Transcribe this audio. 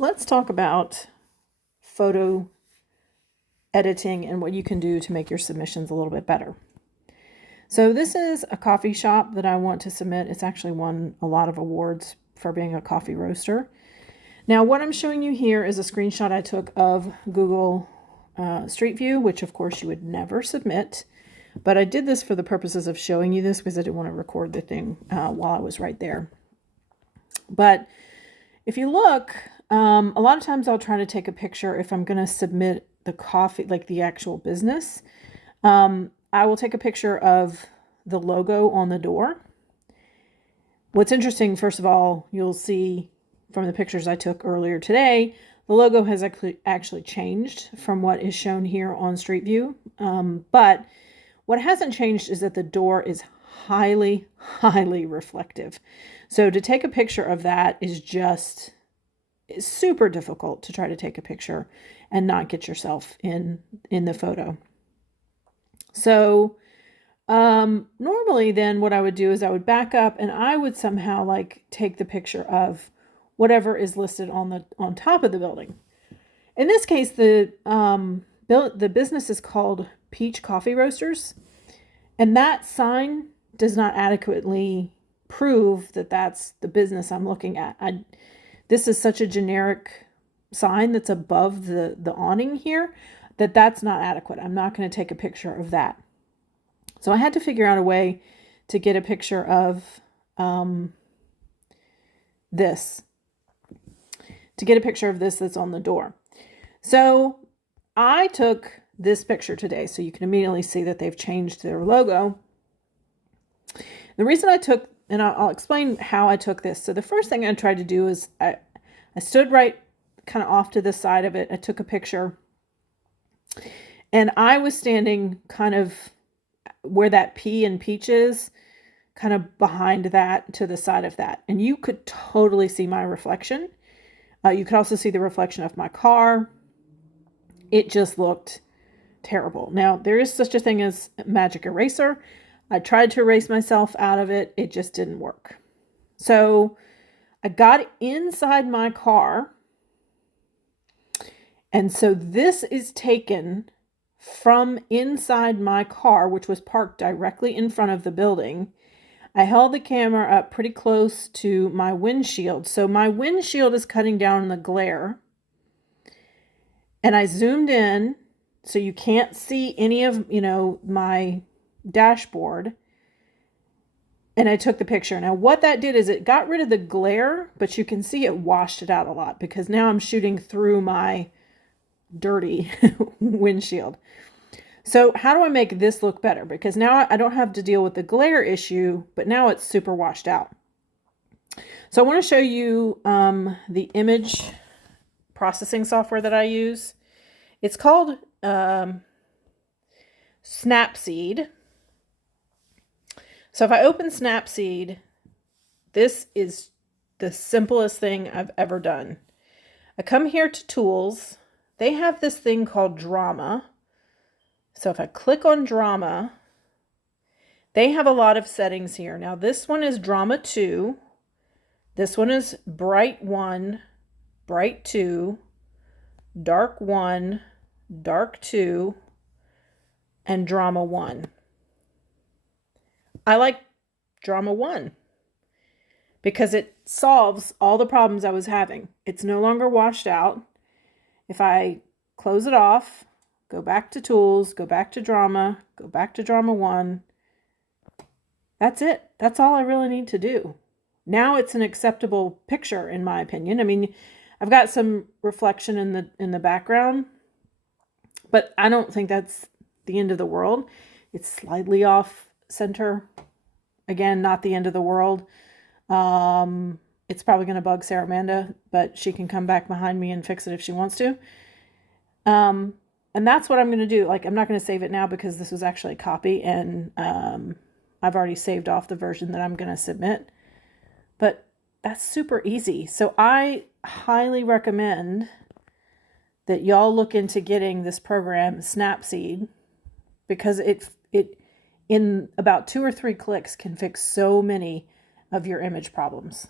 Let's talk about photo editing and what you can do to make your submissions a little bit better. So this is a coffee shop that I want to submit. It's actually won a lot of awards for being a coffee roaster. Now what I'm showing you here is a screenshot I took of Google Street View, which of course you would never submit. But I did this for the purposes of showing you this because I didn't want to record the thing while I was right there. But if you look, a lot of times I'll try to take a picture if I'm going to submit the coffee, like the actual business. I will take a picture of the logo on the door. What's interesting, first of all, you'll see from the pictures I took earlier today, the logo has actually changed from what is shown here on Street View. But what hasn't changed is that the door is highly, highly reflective. So to take a picture of that is just super difficult to try to take a picture and not get yourself in the photo. So normally then what I would do is I would back up and I would somehow like take the picture of whatever is listed on top of the building. In this case, the business is called Peach Coffee Roasters, and that sign does not adequately prove that that's the business I'm looking at. This is such a generic sign that's above the awning here that's not adequate. I'm not going to take a picture of that. So I had to figure out a way to get a picture of this. To get a picture of this that's on the door. So I took this picture today, so you can immediately see that they've changed their logo. The reason I took, and I'll explain how I took this. So the first thing I tried to do is I stood right kind of off to the side of it. I took a picture and I was standing kind of where that P and peach is, kind of behind that to the side of that. And you could totally see my reflection. You could also see the reflection of my car. It just looked terrible. Now, there is such a thing as magic eraser. I tried to erase myself out of it. It just didn't work. So I got inside my car. And so this is taken from inside my car, which was parked directly in front of the building. I held the camera up pretty close to my windshield. So my windshield is cutting down the glare. And I zoomed in so you can't see any of, my dashboard. And I took the picture. Now what that did is it got rid of the glare, but you can see it washed it out a lot because now I'm shooting through my dirty windshield. So how do I make this look better? Because now I don't have to deal with the glare issue, but now it's super washed out. So I want to show you the image processing software that I use. It's called Snapseed. So if I open Snapseed, this is the simplest thing I've ever done. I come here to Tools. They have this thing called Drama. So if I click on Drama, they have a lot of settings here. Now this one is Drama 2. This one is Bright 1, Bright 2, Dark 1, Dark 2, and Drama 1. I like Drama 1 because it solves all the problems I was having. It's no longer washed out. If I close it off, go back to Tools, go back to Drama, go back to Drama 1. That's it. That's all I really need to do. Now it's an acceptable picture, in my opinion. I mean, I've got some reflection in the background, but I don't think that's the end of the world. It's slightly off center. Again, not the end of the world. It's probably going to bug Sarah Amanda, but she can come back behind me and fix it if she wants to. And that's what I'm going to do. Like, I'm not going to save it now because this was actually a copy and I've already saved off the version that I'm going to submit. But that's super easy. So I highly recommend that y'all look into getting this program, Snapseed, because it in about 2 or 3 clicks can fix so many of your image problems.